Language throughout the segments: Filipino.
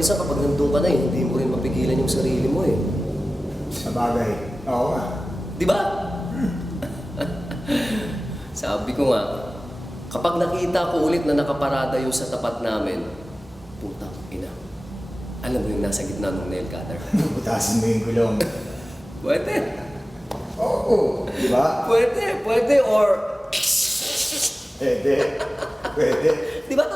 minsan kapag nandun ka na hindi mo rin mapigilan yung sarili mo eh. Sa bagay. Oo nga. Di ba? Sabi ko nga, kapag nakita ko ulit na nakaparada yung sa tapat namin, putang ina. Alam mo yung nasa gitna ng nail cutter. Butasin mo yung gulong. Pwede. Oo. Di ba? Pwede, or... Pwede. Pwede. Di ba?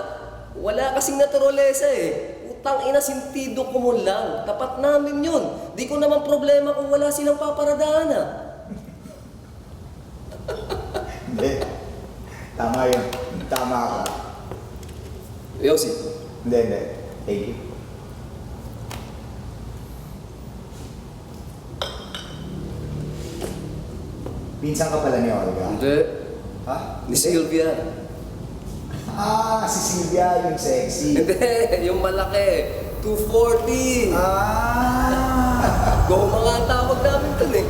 Wala kasing naturalesa eh. Utang ina, sintido ko mo lang. Tapat namin yun. Di ko naman problema kung wala silang paparadaan ah. Hindi. Tama yun. Tama ka. Yossi. Hindi. Thank you. Pinsan ka pala ni Olga? Hindi. Ha? Ni Sylvia. Si Sylvia, yung sexy. Hindi, yung malaki. 240. Goma nga ang tawag namin dun eh.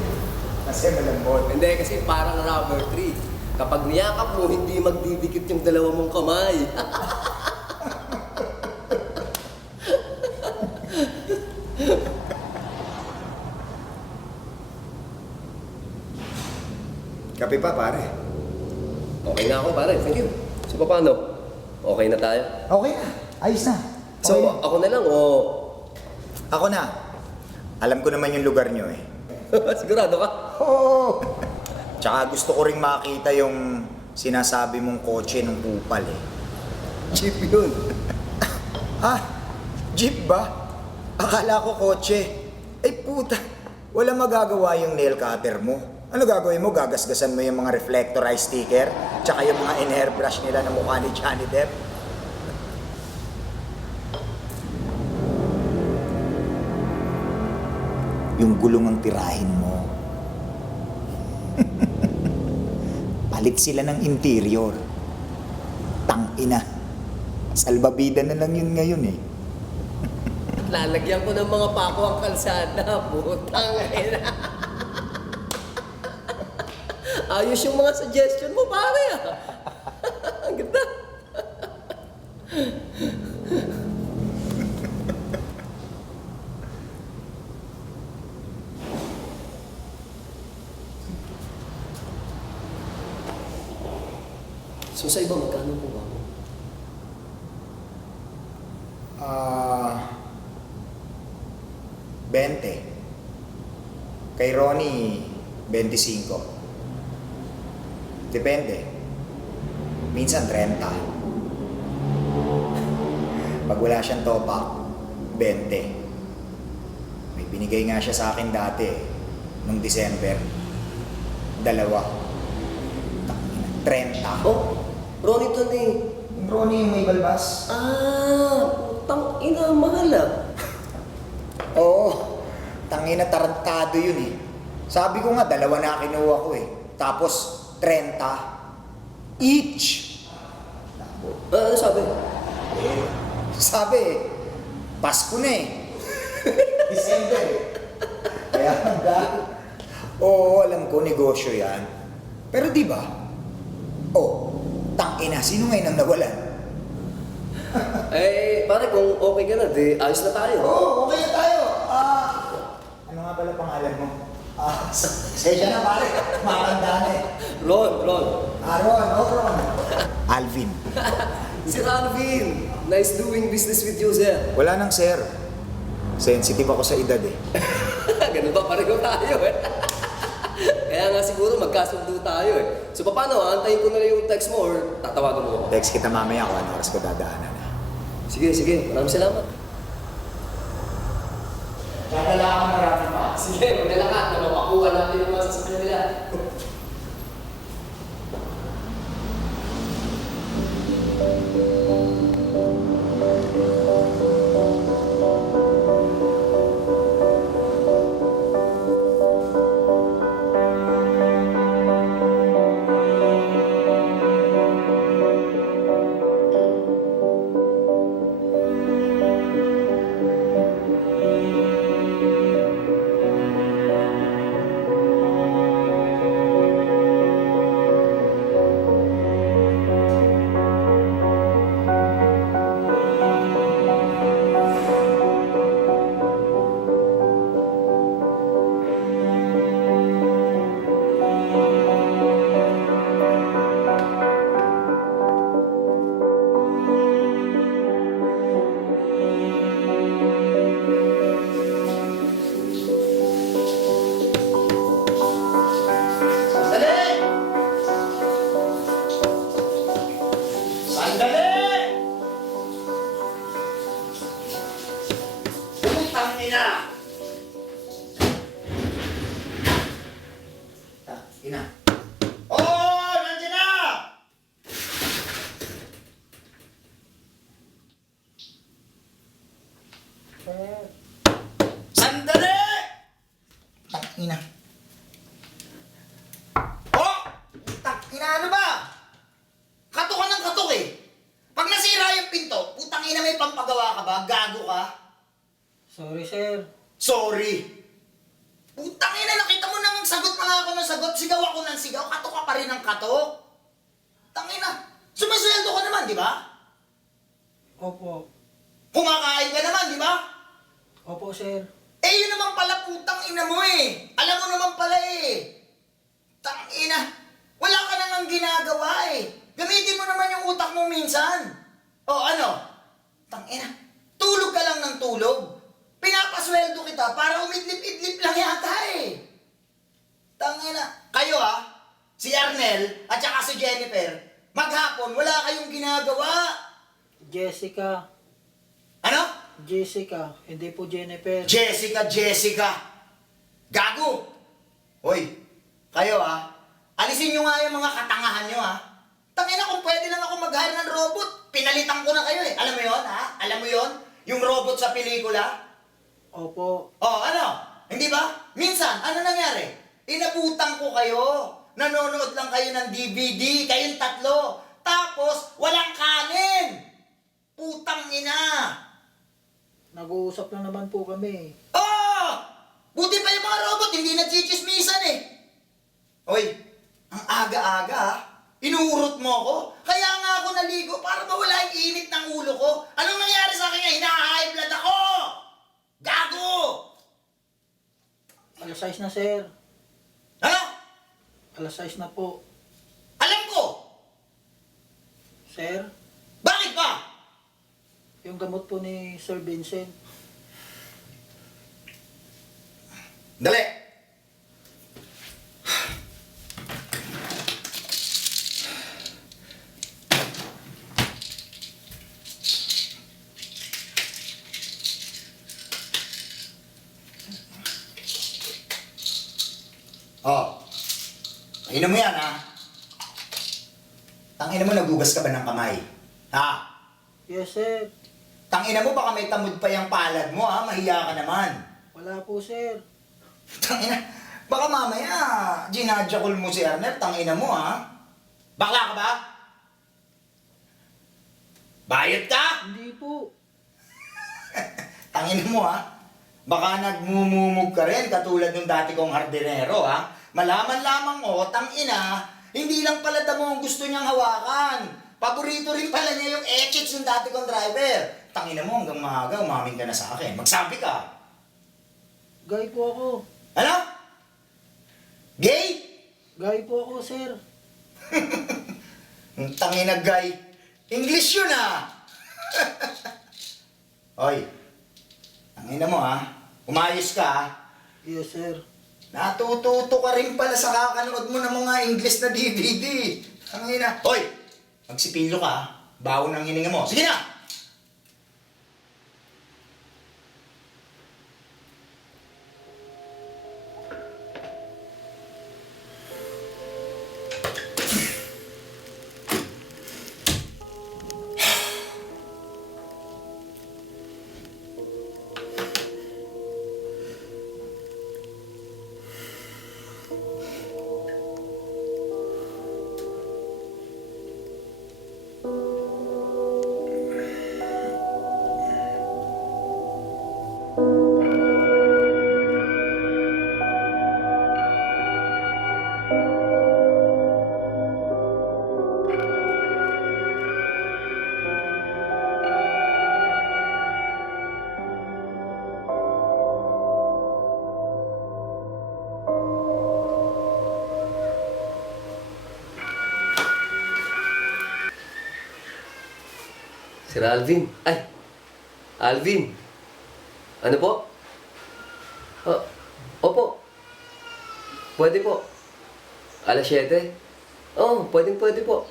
Kasi malambot. Hindi, kasi parang rubber tree. Kapag niyakap mo, hindi magdidikit yung dalawa mong kamay. Kape pa, pare. Okay na ako, pare. Thank you. So, paano? Okay na tayo? Okay na. Ayos na. So, ako na lang o... Ako na. Alam ko naman yung lugar nyo eh. Sigurado ka? Oo. Tsaka gusto ko ring makita yung sinasabi mong kotse ng kupal eh. Cheap yun. Jeep ba? Akala ko kotse. Puta, wala magagawa yung nail cutter mo. Ano gagawin mo? Gagasgasan mo yung mga reflector eye sticker? Tsaka yung mga in-hairbrush nila na mukha ni Johnny Depp? Yung gulong ang tirahin mo. Palit sila ng interior. Tangina. Salbabida na lang yun ngayon eh. Lalagyan ko ng mga pako ang kalsada. Putang ina. Ayos yung mga suggestion mo, pare ah. Ang ganda. So sa iba, magkano po ba mo? 20. Kay Ronnie, 25. Depende. Minsan 30. Pag wala siyang top-up, 20. May binigay nga siya sa akin dati, nung December. 2. 30. Oh, Ronnie to ni. Yung Ronnie yung may balbas. Putang ina, mahal ah. Oo. Tangina, tarantado yun eh. Sabi ko nga, 2 na kinuha ko eh. Tapos, 30 each. Ano sabi? Sabi Pasko na eh. December eh. Kaya oo, alam ko, negosyo yan. Pero di ba? Tangina, sino ngayon ang nawalan? Pare, kung okay ka na, di ayos na tayo. Oo, okay na tayo. Ano nga pala pangalan mo? Sesya na pare, matanda na eh. Ron. Ron. Alvin. Si Alvin. Nice doing business with you, sir. Wala nang sir. Sensitive ako sa edad eh. Ganun ba? Pareho tayo eh. Kaya nga siguro magkasundo tayo eh. So paano? Antayin ko na lang yung text mo or tatawagan mo ako? Text kita mamaya kung ano oras ko dadaanan. Sige. Maraming salamat. Dadala ka marami pa. Sige, magdala ka. Mapakuha natin yung mga sasakyan nila. Ina. Oh! Nandiyan na! Sandali! Tangina. Oh! Tangina, ano ba? Katok ka ng katok eh. Pag nasira yung pinto, putang ina, may pampagawa ka ba? Gago ka? Sorry, sir. Sorry. Putang ina, nakita mo nang sagot na nga ako ng sagot. Sigaw ako ng sigaw. Katok ka pa rin ng katok. Tangina. Sumasweldo ka naman, di ba? Opo. Kumakain ka naman, di ba? Opo, sir. Eh, yun naman pala putang ina mo eh. Alam mo naman pala eh. Tangina. Wala ka nang ginagawa eh. Gamitin mo naman yung utak mo minsan. O ano? Tangina. Tulog ka lang ng tulog. Pinapasweldo kita para umidlip-idlip lang yata eh. Tangina. Kayo si Arnel at saka si Jennifer, maghapon wala kayong ginagawa. Jessica. Ano? Jessica. Hindi po Jennifer. Jessica. Gago! Hoy, kayo alisin nyo nga yung mga katangahan nyo Tangina, kung pwede lang ako mag-hire ng robot, pinalitan ko na kayo eh. Alam mo yon Alam mo yon Yung robot sa pelikula? Opo. Oh, ano? Hindi ba? Minsan, ano nangyari? Inabutan ko kayo. Nanonood lang kayo ng DVD, kayong tatlo. Tapos, walang kanin. Putang ina. Nag-uusap lang naman po kami. Oh! Buti pa yung mga robot, hindi nagchichismisan eh. Hoy, ang aga-aga Inuurot mo ako. Kaya nga ako naligo para mawala yung init ng ulo ko. Anong nangyari sa akin ngayon? Hina-high blood ako! Gago! Alas 6 na, sir. Ano? Alas 6 na po. Alam ko! Sir, Bakit ba? yung gamot po ni Sir Vincent. Dali! Oh, inom mo yan Tangina mo, nagugas ka ba ng kamay? Yes, sir. Tangina mo, baka may tamod pa yung palad mo mahiya ka naman. Wala po, sir. Tangina, baka mamaya, ginadjakol mo si Arnel, tangina mo Bakla ka ba? Bayad ka? Hindi po. Tangina mo baka nagmumumog ka rin katulad ng dati kong hardinero Malaman lamang mo, tangina, hindi lang pala damo ang gusto niyang hawakan. Paborito rin pala niya yung etchits ng dati kong driver. Tangina mo, hanggang maaga, umamin ka na sa akin. Magsabi ka. Gay po ako. Ano? Gay? Gay po ako, sir. Tangina guy. English yun Hoy, tangina mo umayos ka Yes, sir. Natututo ka rin pala sa kakanood mo ng mga English na DVD. Tangina. Hoy, magsipilo ka Bawon ang hininga mo. Sige na! Sir Alvin. Ay! Alvin! Ano po? Opo. Pwede po. Alas 7? Oo, pwede po.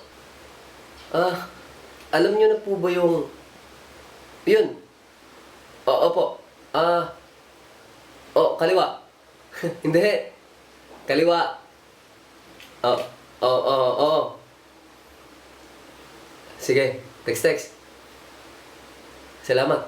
Alam niyo na po ba yung... Yun. Opo. Kaliwa. Hindi. Kaliwa. Oh, oh, oh, oh. Sige, text. Salamat.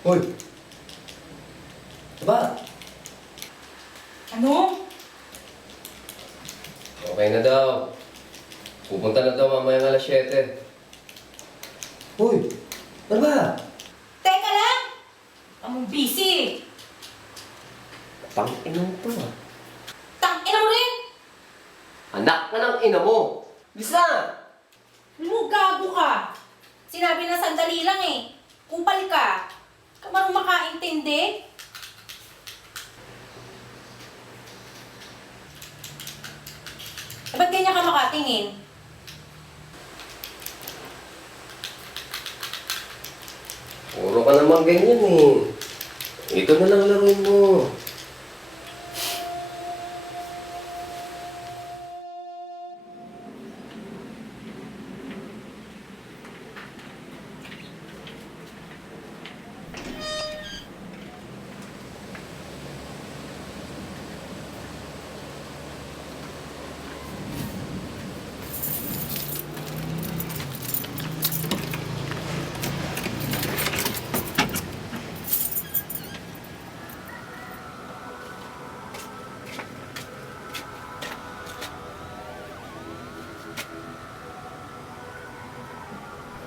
Hoy! Ba? Ano? Okay na daw. Pupunta na daw mamaya alas 7. Hoy! Ano ba? Teka lang! Among busy. Tang-ina mo to ah. Tang-ina mo rin! Anak na ng ina mo! Bilis na! Gago ka! Sinabi na sandali lang eh. Kupal ka. Ka marunong makaintindi? Eh, ba't ganyan ka makatingin? Puro ka naman ganyan eh. Ito na lang laruin mo.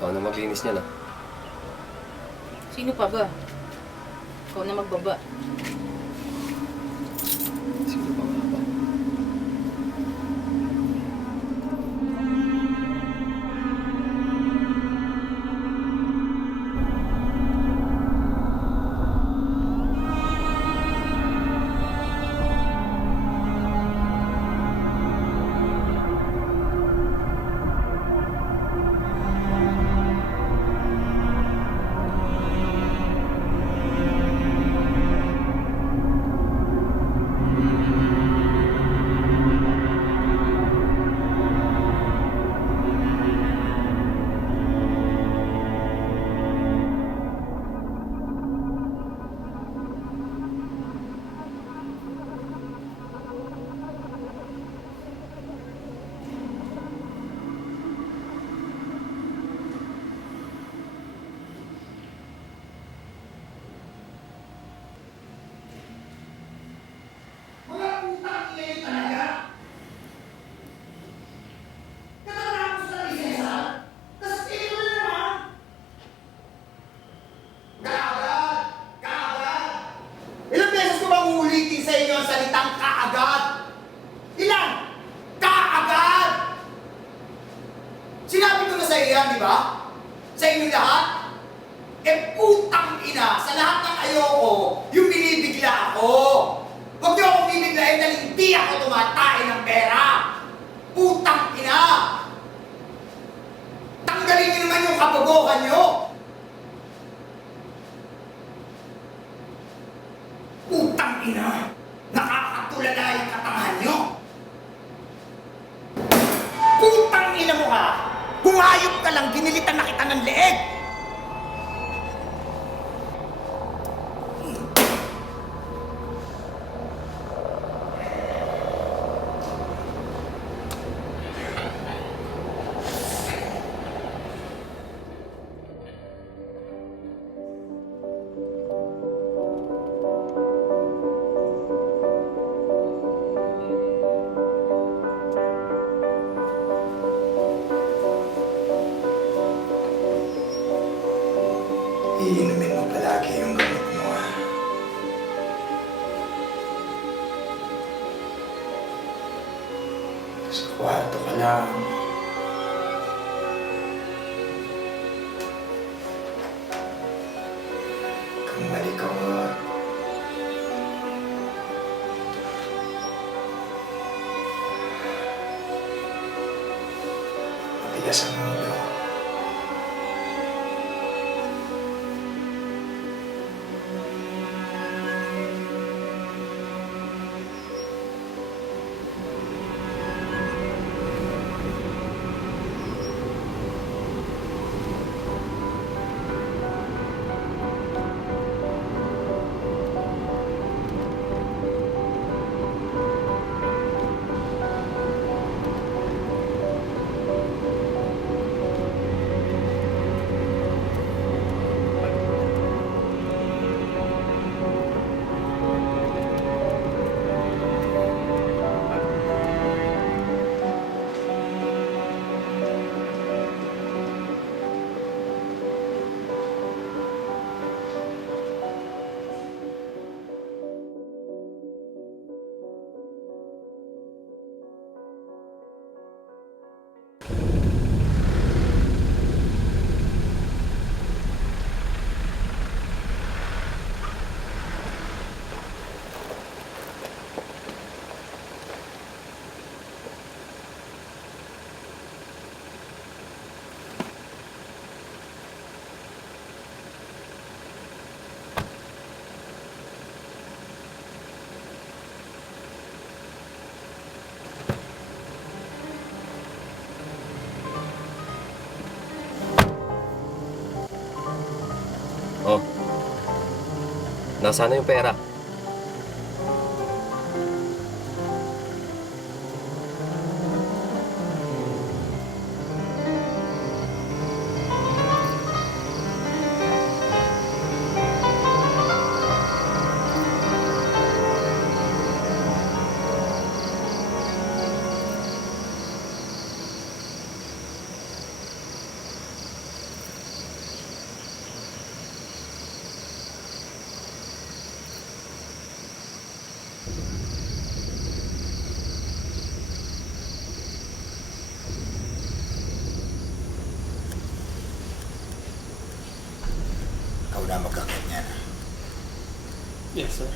Paano maglinis niya na? Sino pa ba? Ikaw na magbaba. Sino ba nga ba? Ilang beses ko bang uulitin sa inyo ang salitang kaagad? Ilan? Kaagad! Sinabi ko na sa iyo yan, di ba? Sa inyo lahat? Eh putang ina, sa lahat ng ayoko, yung binibigla ako. Huwag niyo akong bibiglain dahil hindi ako tumatay ng pera. Putang ina! Tanggalin niyo naman yung kabobohan niyo. Putang ina! Nakakatulala yung katangahan nyo! Putang ina mo ka! Kung hayop ka lang, ginilitan na kita ng leeg! Iinumin mo palagi yung gamot mo, ha? Sa kwarto ka lang. Kung malikawat. Matigas ang ulo. Nasaan na yung pera? Ikaw na magkaganyan. Yes, sir.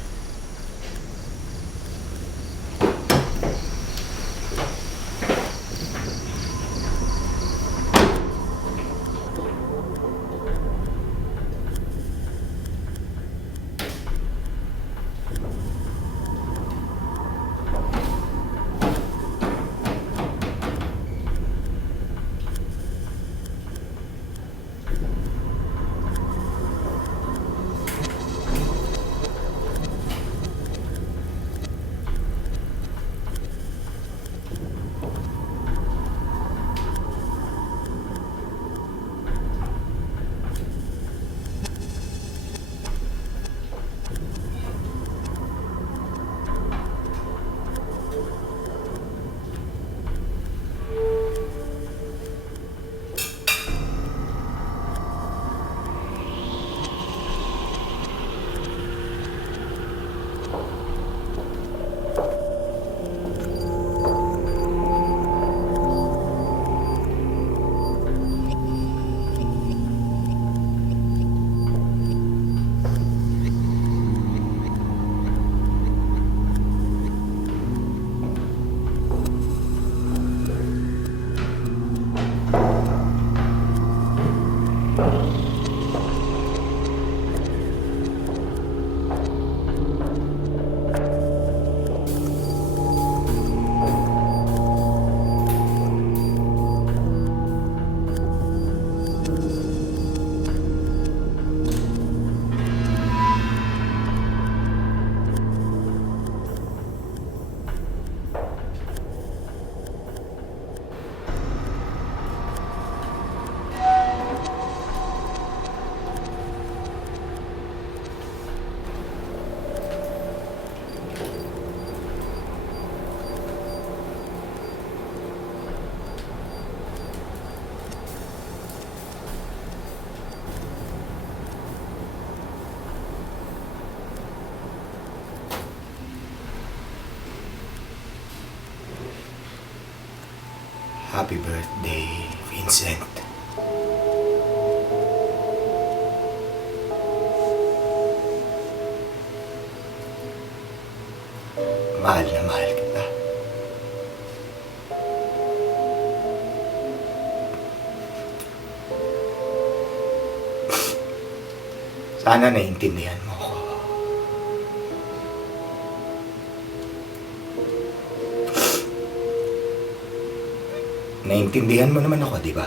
Happy birthday, Vincent. Mahal na mahal kita. Sana naiintindihan mo ako. Naiintindihan mo naman ako, di ba?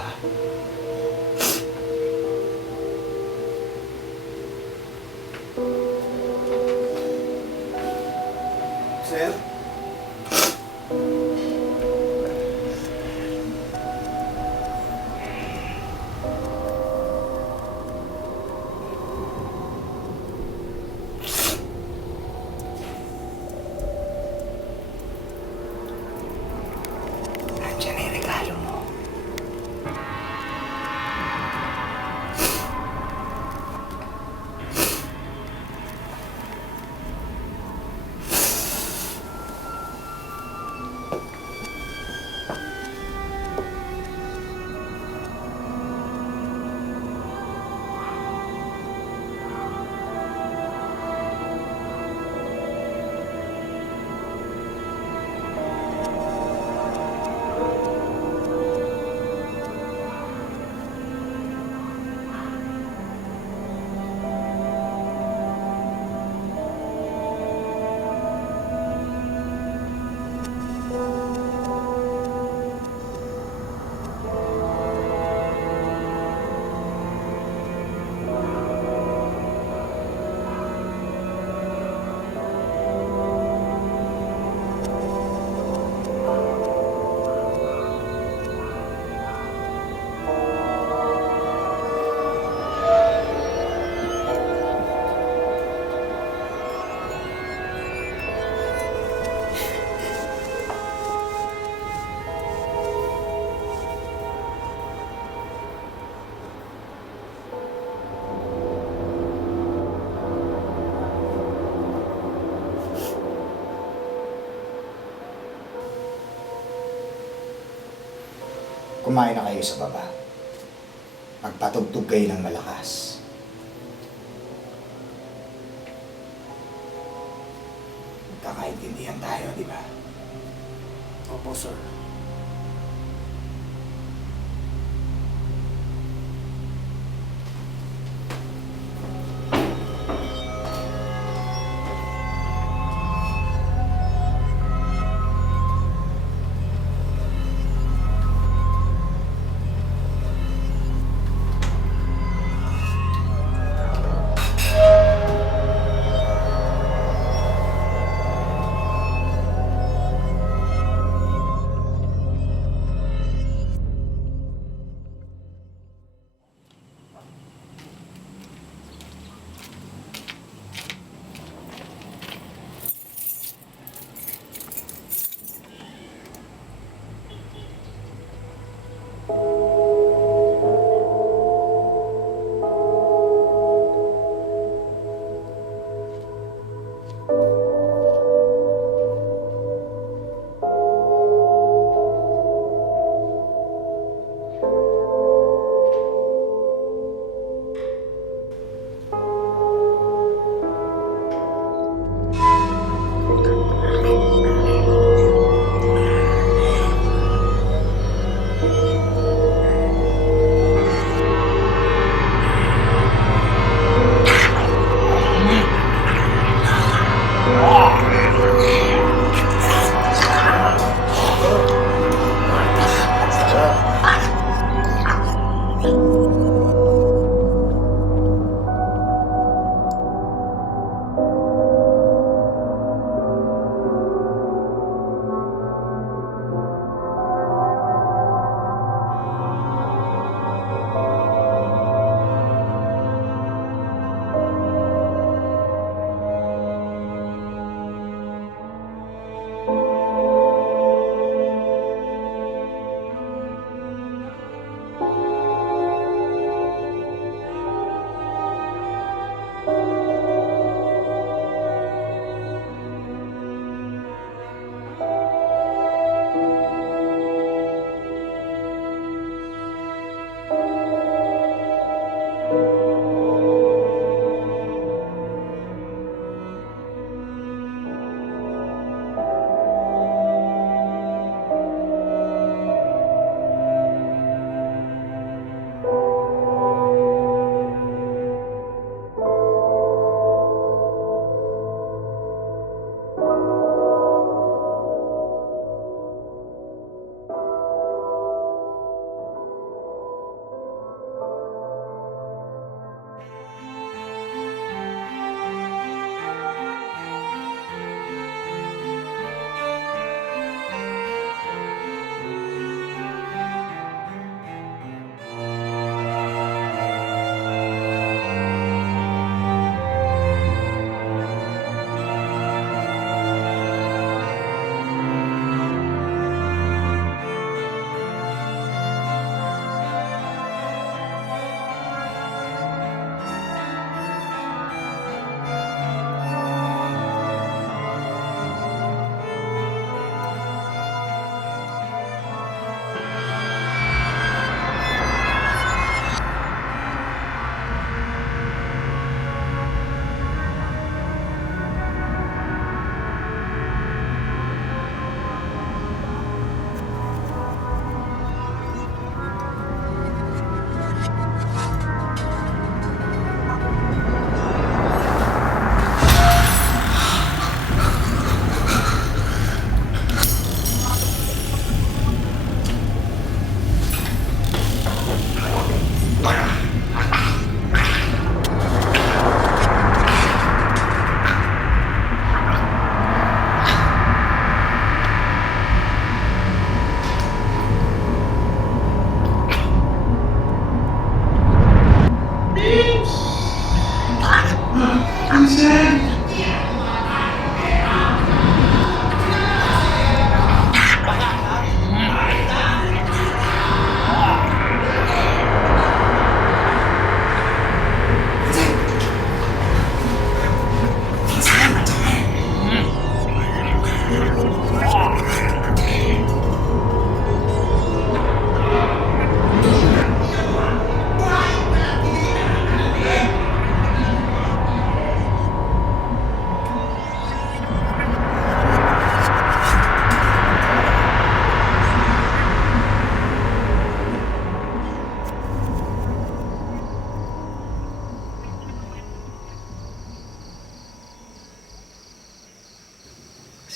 Sir? Nandiyan na yung regalo mo. kumain na kayo sa baba. Magpatugtog kayo ng malakas. Kakaintindihan tayo, di ba? Opo, sir.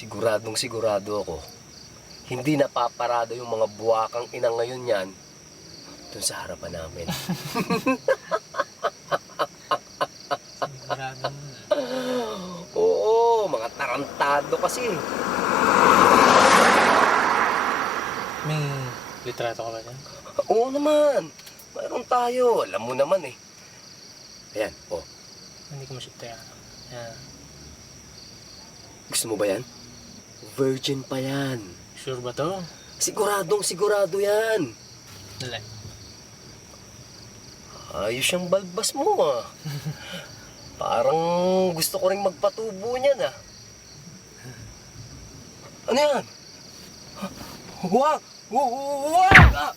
Siguradong sigurado ako, hindi napaparada yung mga buwakang ina ngayon yan dun sa harapan namin. Sigurado mo. Oo, mga tarantado kasi. May litrato ka ba dyan? Oo naman, mayroon tayo. Alam mo naman eh. Ayan, oh. Hindi ko masyadto yan. Yan. Gusto mo ba yan? Virgin pa yan. Sure ba to? Siguradong sigurado yan. Dali. Ayos yung balbas mo ah. Parang gusto ko rin magpatubo niyan ah. Ano yan? Wag! Wag!